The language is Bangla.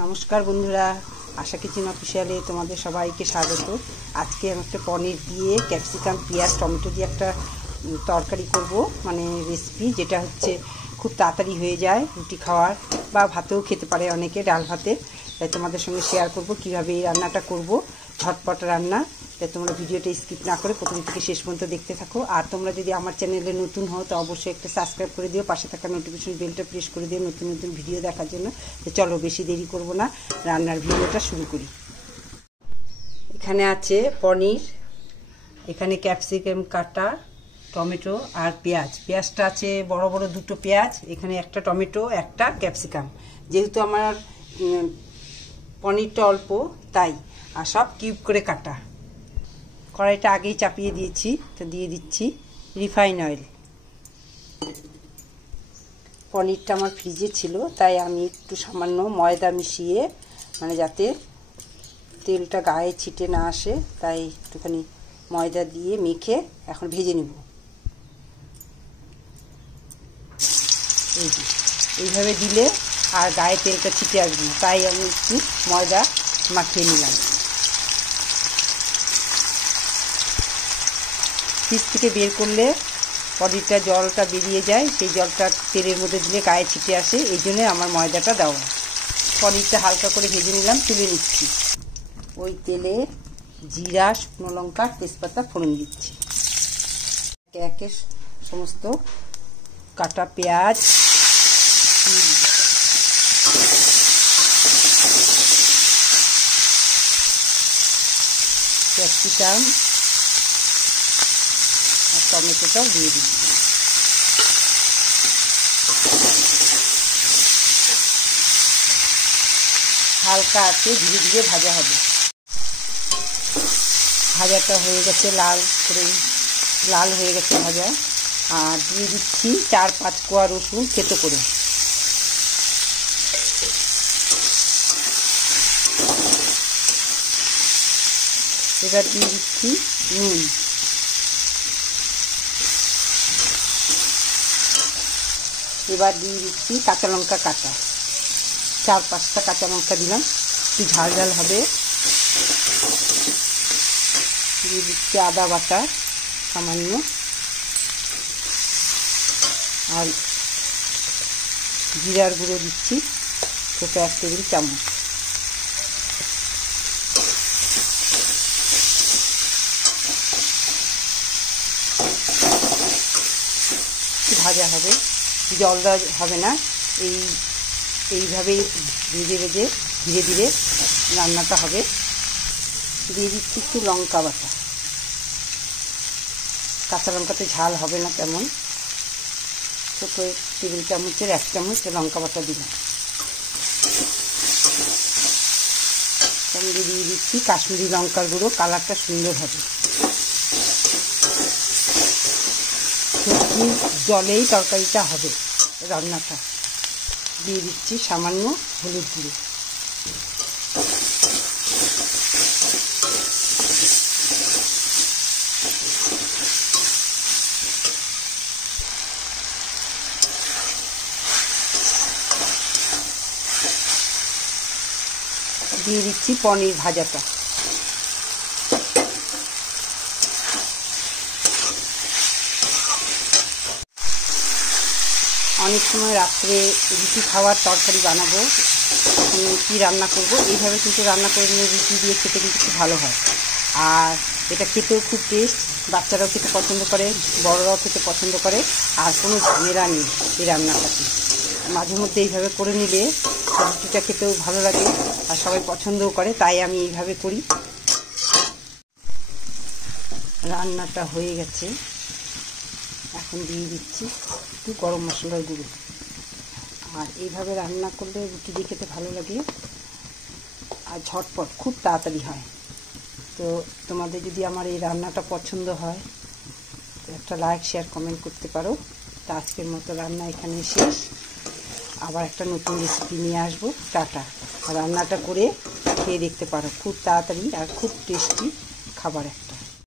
নমস্কার বন্ধুরা, আশা কিচেন অফিসিয়ালে তোমাদের সবাইকে স্বাগত। আজকে আমি একটা পনির দিয়ে ক্যাপসিকাম, পেঁয়াজ, টমেটো দিয়ে একটা তরকারি করব, মানে রেসিপি, যেটা হচ্ছে খুব তাড়াতাড়ি হয়ে যায়, রুটি খাওয়ার বা ভাতেও খেতে পারে অনেকে, ডাল ভাতে। তাই তোমাদের সঙ্গে শেয়ার করব কীভাবে এই রান্নাটা করব, ঝটপট রান্না। তাই তোমরা ভিডিওটা স্কিপ না করে প্রথম থেকে শেষ পর্যন্ত দেখতে থাকো। আর তোমরা যদি আমার চ্যানেলে নতুন হও তো অবশ্যই একটা সাবস্ক্রাইব করে দিও, পাশে থাকা নোটিফিকেশন বেলটা প্রেস করে দিও নতুন নতুন ভিডিও দেখার জন্য। তো চলো বেশি দেরি করব না, রান্নার ভিডিওটা শুরু করি। এখানে আছে পনির, এখানে ক্যাপসিকাম কাটা, টমেটো আর পেঁয়াজ। পেঁয়াজটা আছে বড় বড় দুটো পেঁয়াজ, এখানে একটা টমেটো, একটা ক্যাপসিকাম। যেহেতু আমার পনিরটা অল্প তাই, আর সব কিউব করে কাটা। কড়াইটা আগেই চাপিয়ে দিয়েছি, তো দিয়ে দিচ্ছি রিফাইন অয়েল। পনিরটা আমার ফ্রিজে ছিল তাই আমি একটু সামান্য ময়দা মিশিয়ে, মানে যাতে তেলটা গায়ে ছিটে না আসে, তাই একটুখানি ময়দা দিয়ে মেখে এখন ভেজে নেব। এইভাবে দিলে আর গায়ে তেলটা ছিটে আসবে না, তাই আমি একটু ময়দা মাখিয়ে নিলাম। ফ্রিজ থেকে বের করলে পনিরটা জলটা বেরিয়ে যায়, সেই জলটা তেলের মধ্যে দিলে গায়ে ছিটে আসে, এই জন্য আমার ময়দাটা দেওয়া। পনিরটা হালকা করে ভেজে নিলাম, তুলে নিচ্ছি। ওই তেলে জিরা, শুকনো লঙ্কা, তেজপাতা ফোড়ন দিচ্ছি। একে একে সমস্ত কাটা পেঁয়াজ, ক্যাপসিকাম আর টমেটোটাও দিয়ে দিচ্ছি। হালকা আছে, ধীরে ধীরে ভাজা হবে। ভাজাটা হয়ে গেছে, লাল হয়ে গেছে ভাজা। আর দিয়ে দিচ্ছি 4-5 কোয়া রসুন থেতো করে। এবার দিয়ে দিচ্ছি নুন। এবার দিয়ে দিচ্ছি কাঁচা লঙ্কা কাটা, 4-5টা কাঁচা লঙ্কা দিলাম, একটু ঝাল ঝাল হবে। দিয়ে দিচ্ছি আদা বাটা সামান্য, আর জিরার গুঁড়ো দিচ্ছি ছোটো 1 টেবিল চামচ। ভাজা হবে, জল দেওয়া হবে না, এইভাবেই ভেজে ভেজে ধীরে ধীরে রান্নাটা হবে। দিয়ে দিচ্ছি একটু লঙ্কা বাটা, কাঁচা লঙ্কাতে ঝাল হবে না তেমন, ছোটো টেবিল চামচের 1 চামচ লঙ্কা বাটা দিলাম। সঙ্গে দিয়ে দিচ্ছি কাশ্মীরি লঙ্কার গুঁড়ো, কালারটা সুন্দর হবে। সবজির জলেই তরকারিটা হবে রান্নাটা। দিয়ে দিচ্ছি সামান্য হলুদ গুঁড়ো। দিয়ে দিচ্ছি পনির ভাজাটা। অনেক সময় রাত্রে রুটি খাওয়ার তরকারি বানাবো, কী রান্না করব, এইভাবে কিন্তু রান্না করে নিয়ে রুটি দিয়ে খেতে কিন্তু খুব ভালো হয়। আর এটা খেতেও খুব টেস্ট, বাচ্চারাও খেতে পছন্দ করে, বড়রাও খেতে পছন্দ করে, আর কোনো ঝামেলা নেই এই রান্নাটাতে। মাঝে মধ্যে এইভাবে করে নিলে রুটিটা খেতেও ভালো লাগে আর সবাই পছন্দও করে, তাই আমি এইভাবে করি। রান্নাটা হয়ে গেছে, এখন দিয়ে দিচ্ছি একটু গরম মশলার গুঁড়ো। আর এইভাবে রান্না করলে রুটি দিয়ে খেতে ভালো লাগে আর ঝটপট খুব তাড়াতাড়ি হয়। তো তোমাদের যদি আমার এই রান্নাটা পছন্দ হয় তো একটা লাইক, শেয়ার, কমেন্ট করতে পারো। তো আজকের মতো রান্না এখানে শেষ, আবার একটা নতুন রেসিপি নিয়ে আসবো। টাটা। রান্নাটা করে খেয়ে দেখতে পারো, খুব তাড়াতাড়ি আর খুব টেস্টি খাবার একটা।